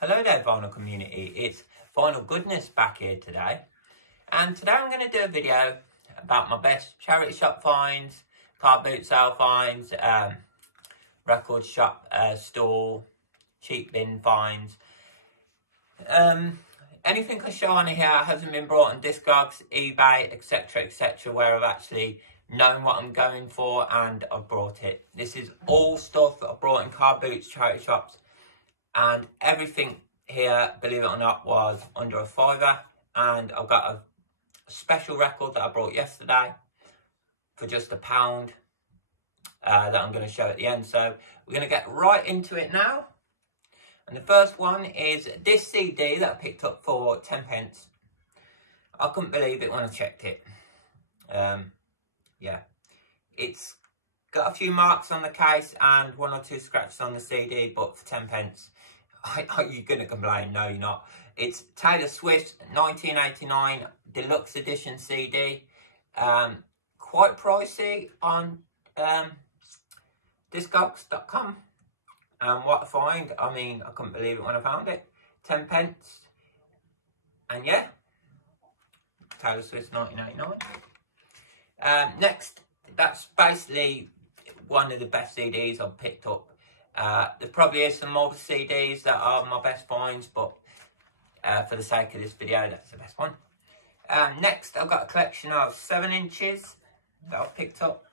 Hello there, vinyl community. It's Vinyl Goodness back here today. And today I'm going to do a video about my best charity shop finds, car boot sale finds, record shop store, cheap bin finds. Anything I show on here hasn't been brought on Discogs, eBay, etc, where I've actually known what I'm going for and I've brought it. This is all stuff that I've brought in car boots, charity shops, and everything here, believe it or not, was under a £5. And I've got a special record that I brought yesterday for just £1 that I'm going to show at the end. So we're going to get right into it now. And the first one is this CD that I picked up for 10p. I couldn't believe it when I checked it. Yeah, it's got a few marks on the case and 1 or 2 scratches on the CD, but for 10p, are you going to complain? No, you're not. It's Taylor Swift's 1989 Deluxe Edition CD. Quite pricey on Discogs.com. And what I find, I mean, I couldn't believe it when I found it. 10p. And yeah, Taylor Swift's 1989. Next, that's basically one of the best CDs I've picked up. There probably is some more CDs that are my best finds, but for the sake of this video, that's the best one. Next, I've got a collection of 7 inches that I've picked up.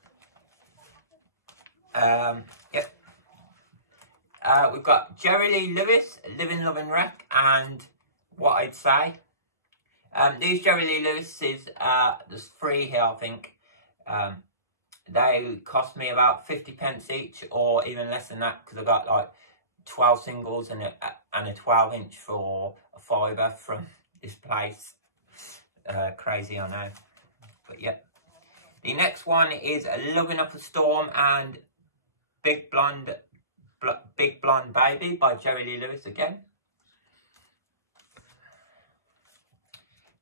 Yep. We've got Jerry Lee Lewis, Living, Loving, Wreck, and What I'd Say. These Jerry Lee Lewis's, there's 3 here, I think. They cost me about 50p each, or even less than that, because I got like 12 singles and a 12-inch for a £5 from this place. Crazy, I know. But yeah. The next one is Loving Up a Storm and Big Blonde Baby by Jerry Lee Lewis again.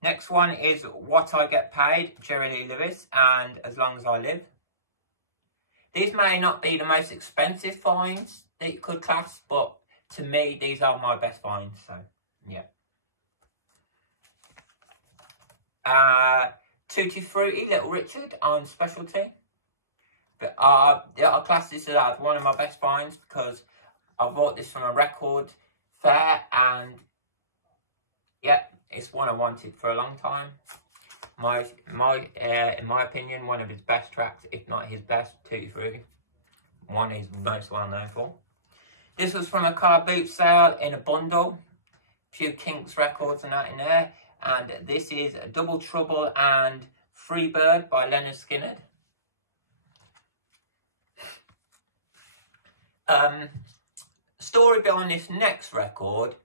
Next one is What I Get Paid, Jerry Lee Lewis, and As Long As I Live. These may not be the most expensive finds that you could class, but to me, these are my best finds, so yeah. Tutti Frutti, Little Richard on Specialty. But yeah, I class this as one of my best finds because I bought this from a record fair, and yeah, it's one I wanted for a long time. In my opinion, one of his best tracks, if not his best, Tutti Frutti. One he's most well known for. This was from a car boot sale in a bundle. A few Kinks records and that in there. And this is Double Trouble and Freebird by Leonard Skynyrd. Story behind this next record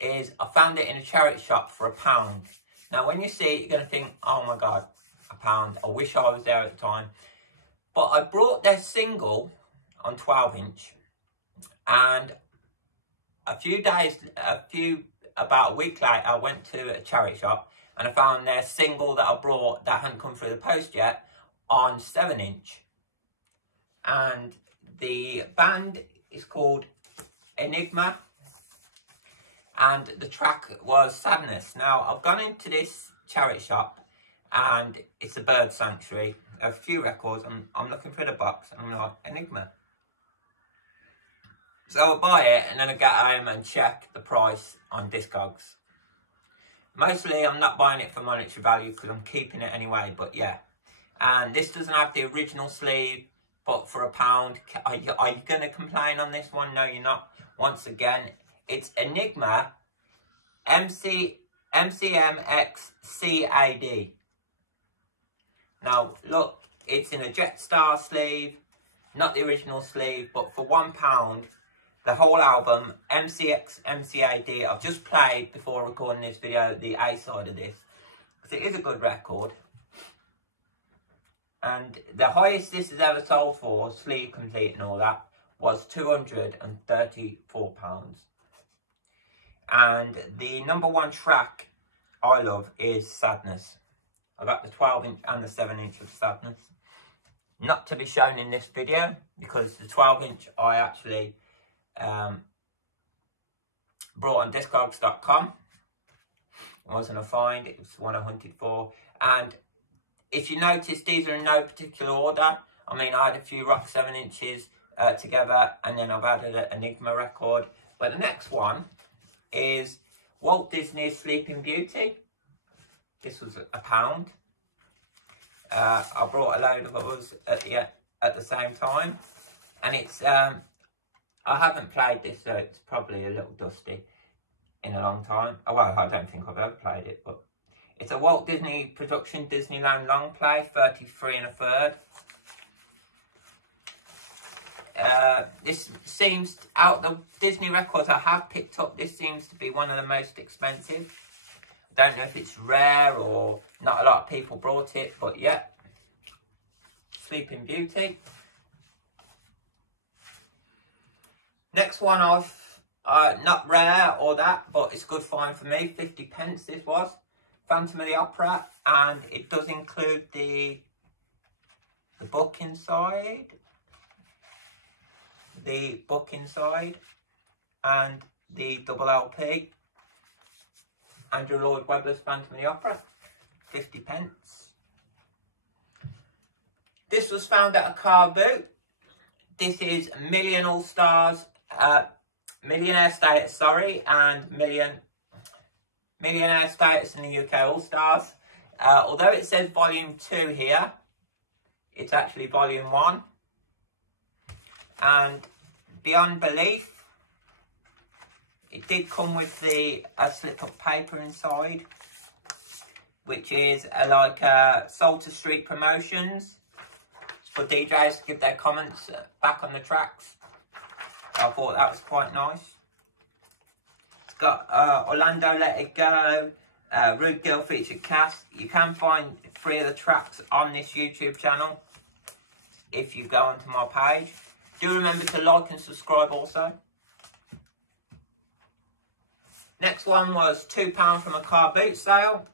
is I found it in a charity shop for £1. Now, when you see it, you're going to think, oh my God, £1. I wish I was there at the time. But I brought their single on 12-inch. And about a week later, I went to a charity shop and I found their single that I brought that hadn't come through the post yet on 7-inch. And the band is called Enigma. And the track was Sadness. Now, I've gone into this charity shop and it's a bird sanctuary. A few records. I'm looking through the box and I'm like, Enigma. So I'll buy it and then I get home and check the price on Discogs. Mostly I'm not buying it for monetary value because I'm keeping it anyway, but yeah. And this doesn't have the original sleeve, but for £1, are you going to complain on this one? No, you're not. Once again, it's Enigma MCMXCAD. Now, look, it's in a Jetstar sleeve, not the original sleeve, but for £1, the whole album, MCXMCAD. I've just played, before recording this video, the A side of this, because it is a good record. And the highest this has ever sold for, sleeve complete and all that, was £234. And the #1 track I love is Sadness. I got the 12-inch and the 7-inch of Sadness. Not to be shown in this video, because the 12-inch I actually brought on Discogs.com. It wasn't a find, it was one I hunted for. And if you notice, these are in no particular order. I mean, I had a few Rock 7 inches together, and then I've added an Enigma record. But the next one is Walt Disney's Sleeping Beauty. This was £1. I brought a load of others at the same time. And it's, I haven't played this, so it's probably a little dusty in a long time. Oh, well, I don't think I've ever played it, but it's a Walt Disney production Disneyland long play, 33 1/3. This seems, out the Disney records I have picked up, this seems to be one of the most expensive. I don't know if it's rare or not a lot of people brought it, but yeah. Sleeping Beauty. Next one off, not rare or that, but it's a good find for me. 50p this was. Phantom of the Opera, and it does include the book inside. The book inside and the double LP. Andrew Lloyd Webber's Phantom of the Opera. 50p. This was found at a car boot. This is Million All Stars, Millionaire Status, sorry, and Millionaire Status in the UK All Stars. Although it says Volume 2 here, it's actually Volume 1. And beyond belief, it did come with the slip of paper inside, which is like Salter Street promotions for DJs to give their comments back on the tracks. I thought that was quite nice. It's got Orlando Let It Go, Rude Girl featured cast. You can find 3 of the tracks on this YouTube channel if you go onto my page. Do remember to like and subscribe also. Next one was £2 from a car boot sale.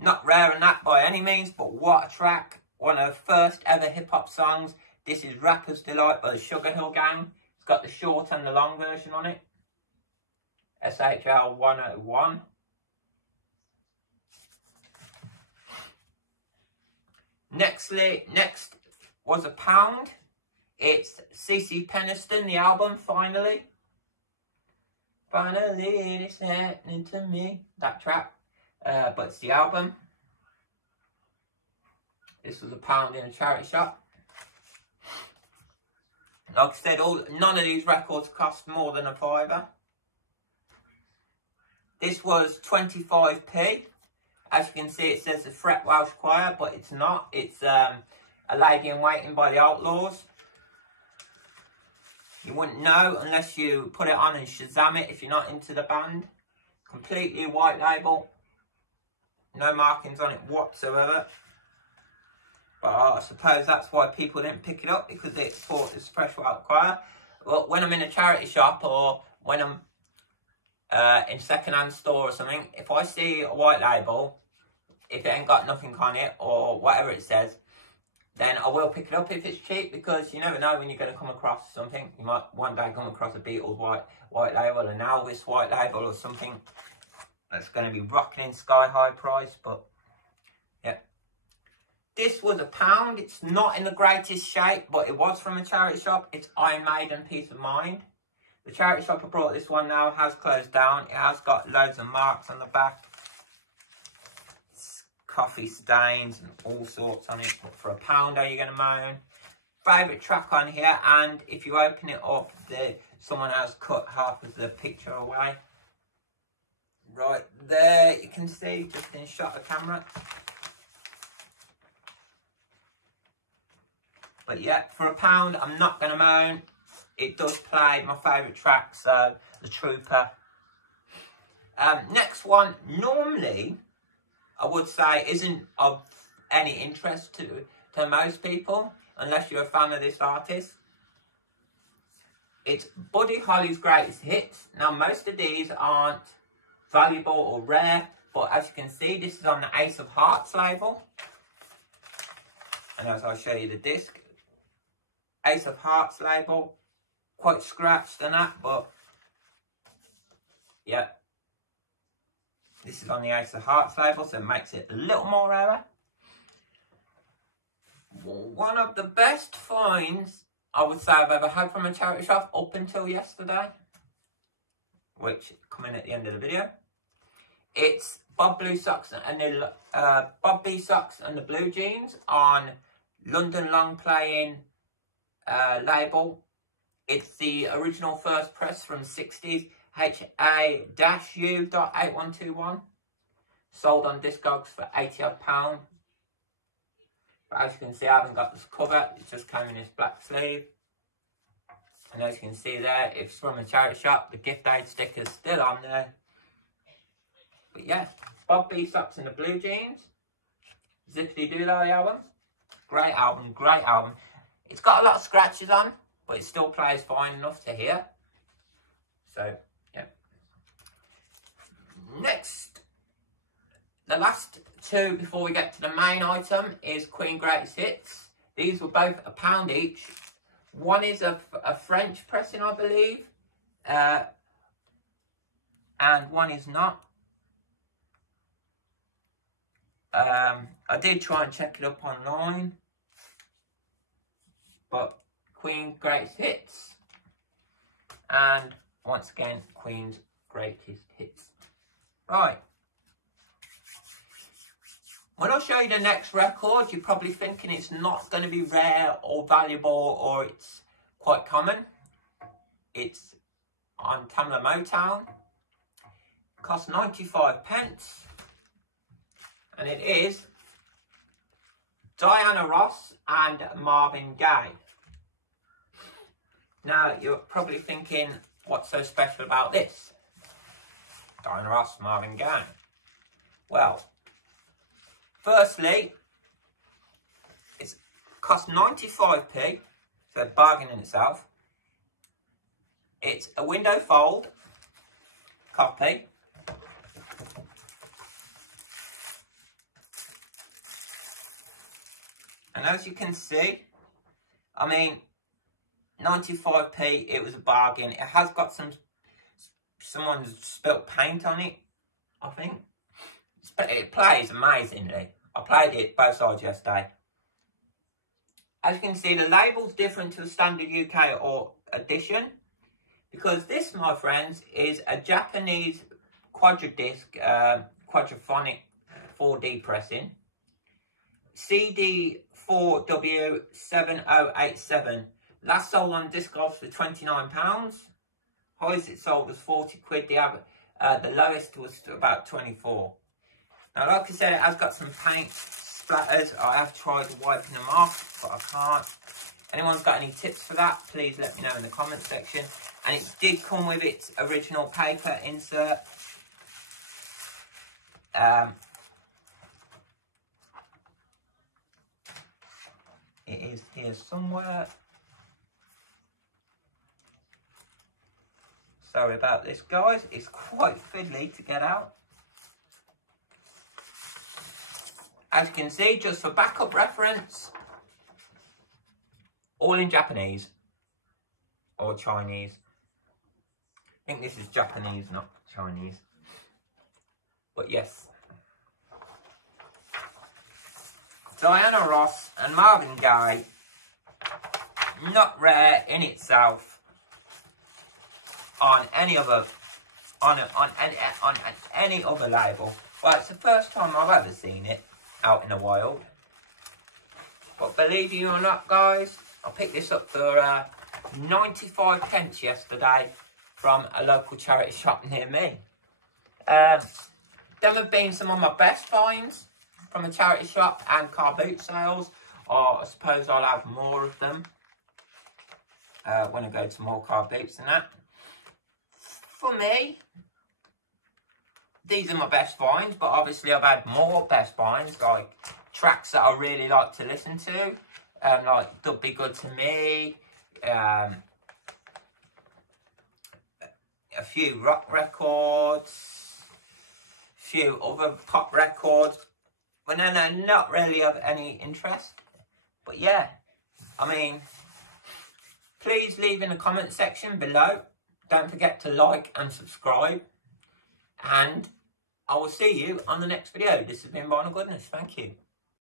Not rare in that by any means, but what a track. One of the first ever hip hop songs. This is Rapper's Delight by the Sugar Hill Gang. It's got the short and the long version on it. SHL 101. Next was £1. It's CeCe Peniston, the album, Finally. Finally, it's happening to me. That track. But it's the album. This was £1 in a charity shop. Like I said, none of these records cost more than a £5. This was 25p. As you can see, it says the Fret Welsh Choir, but it's not. It's A Lady in Waiting by the Outlaws. You wouldn't know unless you put it on and Shazam it if you're not into the band. Completely white label. No markings on it whatsoever. But I suppose that's why people didn't pick it up, because they thought it's Fresh Welsh Choir. But when I'm in a charity shop or when I'm in second-hand store or something, if I see a white label, if it ain't got nothing on it or whatever it says, then I will pick it up if it's cheap, because you never know when you're going to come across something. You might one day come across a Beatles white label, an Elvis white label or something that's going to be rocking in sky-high price, but yeah. This was £1. It's not in the greatest shape, but it was from a charity shop. It's Iron Maiden Peace of Mind. The charity shop I brought this one now has closed down. It has got loads of marks on the back. Coffee stains and all sorts on it. But for £1, are you going to moan? Favourite track on here, and if you open it up, someone has cut half of the picture away. Right there, you can see, just in shot of camera. But yeah, for £1, I'm not going to moan. It does play my favourite track, so The Trooper. Next one, normally, I would say, isn't of any interest to most people, unless you're a fan of this artist. It's Buddy Holly's Greatest Hits. Now, most of these aren't valuable or rare, but as you can see, this is on the Ace of Hearts label. And as I'll show you the disc, Ace of Hearts label, quite scratched and that, but Yeah. This is on the Ace of Hearts label, so it makes it a little more rarer. One of the best finds I would say I've ever had from a charity shop up until yesterday, which coming at the end of the video. It's Bob Blue Socks and the Bob B Socks and the Blue Jeans on London Long Playing label. It's the original first press from 60s, HA-U.8121. Sold on Discogs for £80 odd. But as you can see, I haven't got this cover. It just came in this black sleeve. And as you can see there, it's from a charity shop. The gift aid sticker's still on there. But yeah, Bob B Socks and the Blue Jeans. Zippity Doo Dah, the album. Great album, great album. It's got a lot of scratches on, but it still plays fine enough to hear. So, yeah. Next, the last two before we get to the main item is Queen Greatest Hits. These were both £1 each. One is a French pressing, I believe. And one is not. I did try and check it up online. But Queen Greatest Hits. And once again, Queen's Greatest Hits. Right. When I show you the next record, you're probably thinking it's not going to be rare or valuable or it's quite common. It's on Tamla Motown. It costs 95p. And it is Diana Ross and Marvin Gaye. Now, you're probably thinking, what's so special about this? Diana Ross, Marvin Gaye. Well, firstly, it costs 95p, so a bargain in itself. It's a window fold copy. And as you can see, I mean, 95p, it was a bargain. It has got someone's spilt paint on it, I think. It plays amazingly. I played it both sides yesterday. As you can see, the label's different to the standard UK or edition, because this, my friends, is a Japanese quadradisc, quadraphonic 4D pressing. CD4W7087. Last sold on Discogs for £29. Highest it sold was 40 quid. The lowest was about 24. Now, like I said, it has got some paint splatters. I have tried wiping them off, but I can't. Anyone's got any tips for that, please let me know in the comment section. And it did come with its original paper insert. It is here somewhere. Sorry about this, guys. It's quite fiddly to get out. As you can see, just for backup reference, all in Japanese or Chinese. I think this is Japanese, not Chinese. But yes. Diana Ross and Marvin Gaye, not rare in itself on any other any other label. Well, it's the first time I've ever seen it out in the wild. But believe you or not, guys, I picked this up for 95p yesterday from a local charity shop near me. Them have been some of my best finds from a charity shop and car boot sales, or I suppose I'll have more of them when I go to more car boots and that. For me, these are my best finds, but obviously I've had more best finds, like tracks that I really like to listen to, like Don't Be Good To Me, a few rock records, a few other pop records, but then they're not really of any interest. But yeah, I mean, please leave in the comment section below. Don't forget to like and subscribe. And I will see you on the next video. This has been Vinyl Goodness. Thank you.